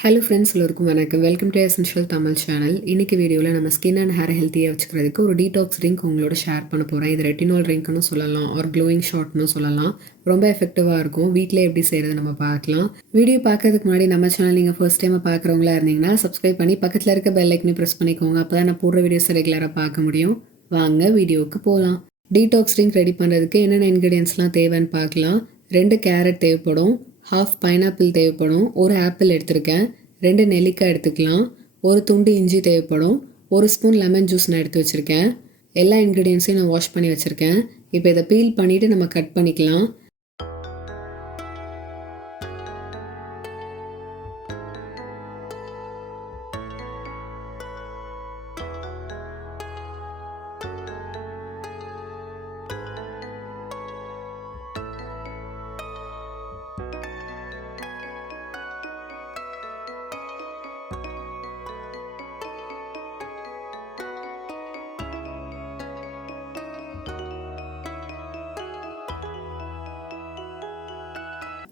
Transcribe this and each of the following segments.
Hello friends, எல்லோருக்கும் வணக்கம். Welcome to essential Tamil channel. இன்னைக்கு வீடியோவில் நம்ம ஸ்கின் அண்ட் ஹேர் ஹெல்த்தியாக வச்சுக்கிறதுக்கு ஒரு டீடாக்ஸ் ட்ரிங்க் உங்களோட ஷேர் பண்ண போகிறேன். இது ரெட்டினால் ட்ரிங்க்னு சொல்லலாம், ஒரு க்ளோயிங் ஷாட்னு சொல்லலாம். ரொம்ப எஃபெக்டிவாக இருக்கும். வீட்டிலே எப்படி செய்கிறது நம்ம பார்க்கலாம். வீடியோ பார்க்கறதுக்கு முன்னாடி நம்ம சேனல் நீங்கள் ஃபர்ஸ்ட் டைம் பார்க்குறவங்களா இருந்தீங்கன்னா சப்ஸ்கிரைப் பண்ணி பக்கத்தில் இருக்க பெல் ஐக்கனையும் ப்ரெஸ் பண்ணிக்கோங்க. அப்போ தான் நான் போடுற வீடியோஸை ரெகுலராக பார்க்க முடியும். வாங்க வீடியோவுக்கு போகலாம். டீடாக்ஸ் ட்ரிங்க் ரெடி பண்ணுறதுக்கு என்னென்ன இன்க்ரீடியன்ஸ்லாம் தேவைன்னு பார்க்கலாம். 2 கேரட் தேவைப்படும், 1/2 பைனாப்பிள் தேவைப்படும், 1 ஆப்பிள் எடுத்திருக்கேன், 2 நெல்லிக்காய் எடுத்துக்கலாம், 1 துண்டு இஞ்சி தேவைப்படும், 1 ஸ்பூன் லெமன் ஜூஸ் நான் எடுத்து வச்சுருக்கேன். எல்லா இன்க்ரீடியன்ஸையும் நான் வாஷ் பண்ணி வச்சுருக்கேன். இப்போ இதை பீல் பண்ணிவிட்டு நம்ம கட் பண்ணிக்கலாம்.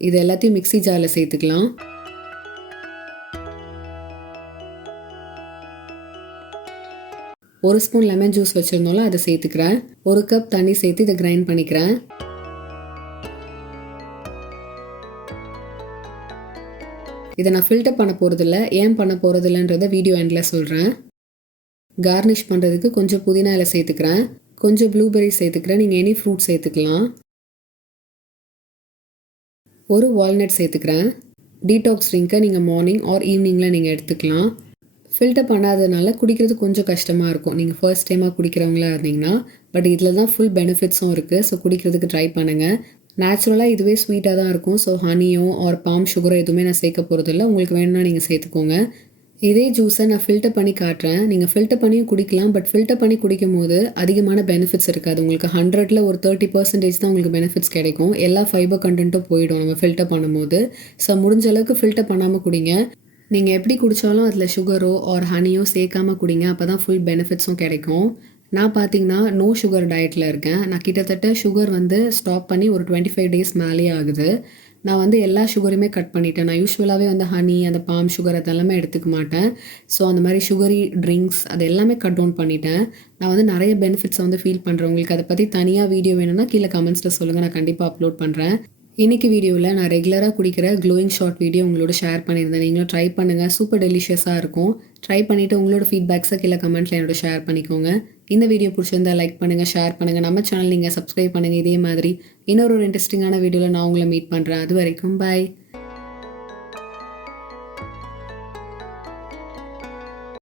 இது எல்லாத்தையும் மிக்ஸி ஜாரில் சேர்த்துக்கலாம். ஒரு ஸ்பூன் லெமன் ஜூஸ் வச்சுருந்தோம்ல, அதை சேர்த்துக்கிறேன். 1 கப் தண்ணி சேர்த்து இதை கிரைண்ட் பண்ணிக்கிறேன். இதை நான் ஃபில்டர் பண்ண போகிறதில்ல. ஏன் பண்ண போகிறதில்லன்றதை வீடியோ எண்டில் சொல்கிறேன். கார்னிஷ் பண்ணுறதுக்கு கொஞ்சம் புதினா இலை சேர்த்துக்கிறேன், கொஞ்சம் ப்ளூபெர்ரி சேர்த்துக்கிறேன். நீங்கள் எனி ஃப்ரூட் சேர்த்துக்கலாம். ஒரு வால்நட் சேர்த்துக்கிறேன். டீடாக்ஸ் ட்ரிங்கை நீங்கள் மார்னிங் ஆர் ஈவினிங்கில் நீங்கள் எடுத்துக்கலாம். ஃபில்டர் பண்ணாததுனால குடிக்கிறது கொஞ்சம் கஷ்டமாக இருக்கும் நீங்கள் ஃபர்ஸ்ட் டைமாக குடிக்கிறவங்களா இருந்தீங்கன்னா. பட் இதில் தான் ஃபுல் பெனிஃபிட்ஸும் இருக்குது. ஸோ குடிக்கிறதுக்கு ட்ரை பண்ணுங்கள். நேச்சுரலாக இதுவே ஸ்வீட்டாக தான் இருக்கும். ஸோ ஹனியோ ஆர் பாம் சுகரோ எதுவுமே நான் சேர்க்க போகிறதில்ல. உங்களுக்கு வேணும்னா நீங்கள் சேர்த்துக்கோங்க. இதே ஜூஸை நான் ஃபில்டர் பண்ணி காட்டுறேன். நீங்கள் ஃபில்டர் பண்ணியும் குடிக்கலாம். பட் ஃபில்டர் பண்ணி குடிக்கும் போது அதிகமான பெனிஃபிட்ஸ் இருக்காது. உங்களுக்கு 100ல் ஒரு 30% தான் உங்களுக்கு பெனிஃபிட்ஸ் கிடைக்கும். எல்லா ஃபைபர் கண்டென்ட்டும் போயிடும் நம்ம ஃபில்டர் பண்ணும்போது. ஸோ முடிஞ்ச அளவுக்கு ஃபில்டர் பண்ணாமல் குடிங்க. நீங்கள் எப்படி குடித்தாலும் அதில் சுகரோ ஆர் ஹனியோ சேர்க்காமல் குடிங்க. அப்போ தான் ஃபுல் பெனிஃபிட்ஸும் கிடைக்கும். நான் பார்த்தீங்கன்னா நோ சுகர் டயட்டில் இருக்கேன். நான் கிட்டத்தட்ட சுகர் ஸ்டாப் பண்ணி ஒரு 25 டேஸ் மேலே ஆகுது. நான் எல்லா சுகரையுமே கட் பண்ணிட்டேன். நான் யூஸ்வலாகவே ஹனி, அந்த பாம் சுகர் அதெல்லாமே எடுத்துக்க மாட்டேன். ஸோ அந்த மாதிரி சுகரி ட்ரிங்க்ஸ் அது எல்லாமே கட் டவுன் பண்ணிட்டேன். நான் நிறைய பெனிஃபிட்ஸை ஃபீல் பண்ணுறேன். உங்களுக்கு அதை பற்றி தனியாக வீடியோ வேணும்னா கீழே கமெண்ட்ஸில் சொல்லுங்கள், நான் கண்டிப்பாக அப்லோட் பண்ணுறேன். இன்றைக்கி வீடியோவில் நான் ரெகுலராக குடிக்கிற க்ளோயிங் ஷார்ட் வீடியோ உங்களோட ஷேர் பண்ணியிருந்தேன். நீங்களும் ட்ரை பண்ணுங்கள். சூப்பர் டெலிஷியஸாக இருக்கும். ட்ரை பண்ணிவிட்டு உங்களோட ஃபீட்பேக்ஸை கீழே கமெண்ட்டில் என்னோட ஷேர் பண்ணிக்கோங்க. இந்த வீடியோ பிடிச்சிருந்தா லைக் பண்ணுங்கள், ஷேர் பண்ணுங்கள். நம்ம சேனல் நீங்கள் சப்ஸ்கிரைப் பண்ணுங்கள். இதே மாதிரி இன்னொரு இன்ட்ரெஸ்டிங்கான வீடியோவில் நான் உங்களை மீட் பண்ணுறேன். அது வரைக்கும் பாய்.